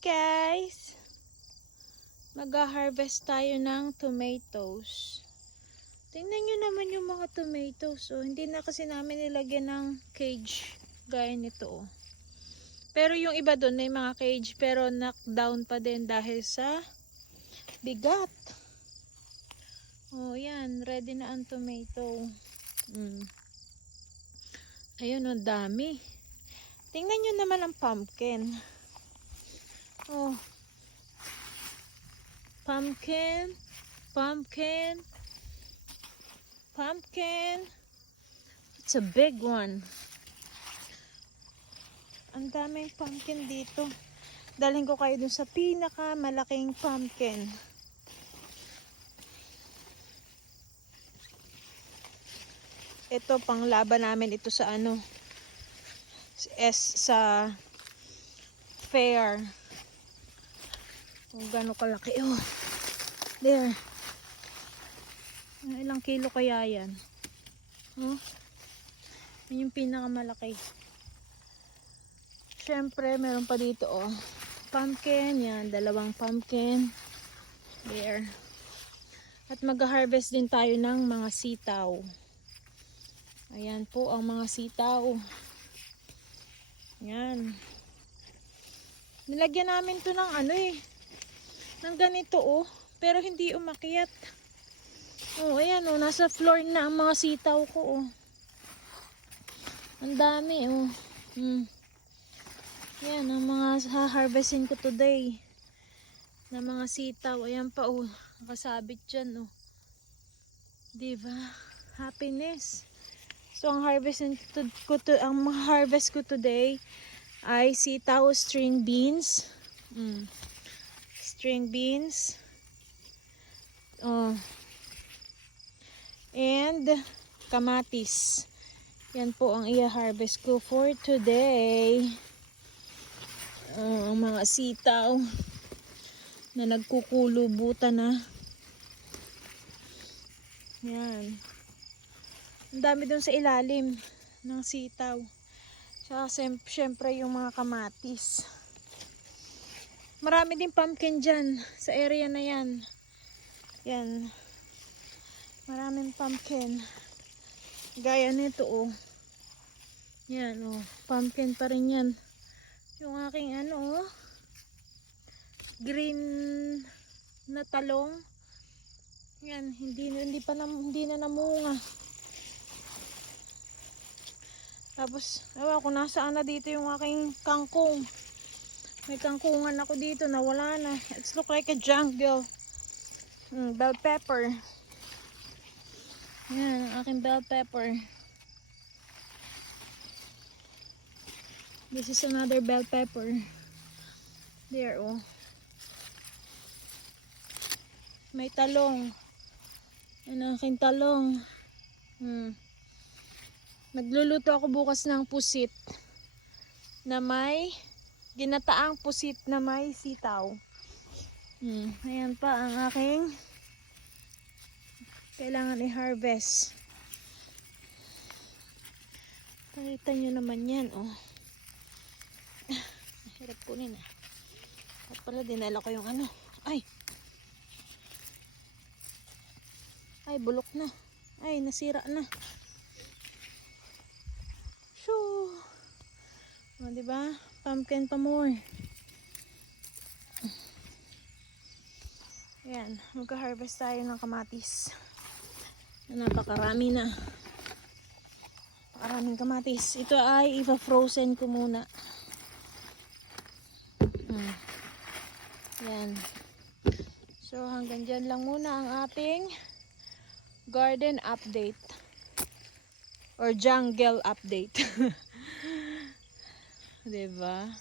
Guys, mag-harvest tayo ng tomatoes. Tingnan nyo naman yung mga tomatoes. Oh. Hindi na kasi namin nilagyan ng cage. Gaya nito. Oh. Pero yung iba doon may mga cage. Pero knockdown pa din dahil sa bigat. Oh, yan. Ready na ang tomato. Ayun, oh, dami. Tingnan nyo naman ang pumpkin. Oh. Pumpkin. Pumpkin. Pumpkin. It's a big one. Ang daming pumpkin dito. Dalhin ko kayo dun sa pinaka malaking pumpkin. Ito pang laban namin ito sa ano. Sa fair. Kung gano'ng kalaki. Oh. There. Ilang kilo kaya yan? Oh. Yan yung pinakamalaki. Siyempre, meron pa dito, oh. Pumpkin. Yan, dalawang pumpkin. There. At mag-harvest din tayo ng mga sitaw. Ayan po ang mga sitaw. Yan. Nilagyan namin to ng ano eh. Ng ganito oh. Pero hindi umakyat. Oh, ayan oh. Nasa floor na ang mga sitaw ko oh. Ang dami oh. Yan ang mga ha-harvestin ko today. Na mga sitaw. Ayan pa oh. Nakasabit dyan oh. Diba? Happiness. So ang harvest ko today ay sitaw, string beans. String beans. Oh. And kamatis. Yan po ang i-harvest ko for today. Ang mga sitaw na nagkukulubutan na. Yan. Ang dami dun sa ilalim ng sitaw. Tsaka syempre yung mga kamatis. Marami din pumpkin dyan sa area na yan. Yan. Maraming pumpkin. Gaya nito oh. Yan oh. Pumpkin pa rin yan. Yung aking ano oh. Green na talong. Yan. Hindi na namunga. Tapos, ewan ko nasaan na dito yung aking kangkong. May kangkungan ako dito na wala na. It's look like a jungle. Bell pepper. Yan, ang aking bell pepper. This is another bell pepper. There, oh. May talong. Yan ang aking talong. Nagluluto ako bukas ng pusit na may ginataang pusit na may sitaw. Ayan pa ang aking kailangan i-harvest. Pakita nyo naman yan, oh. Hirap kunin, ah. At pala, dinala ko yung ano. Ay! Ay, bulok na. Ay, nasira na. Shoo! O, diba? Pumpkin pa more. Ayan, magka-harvest tayo ng kamatis. Napakarami na. Napakaraming kamatis. Ito ay ipa-frozen ko muna. Ayan. So, hanggang dyan lang muna ang ating garden update. Or jungle update. Diba?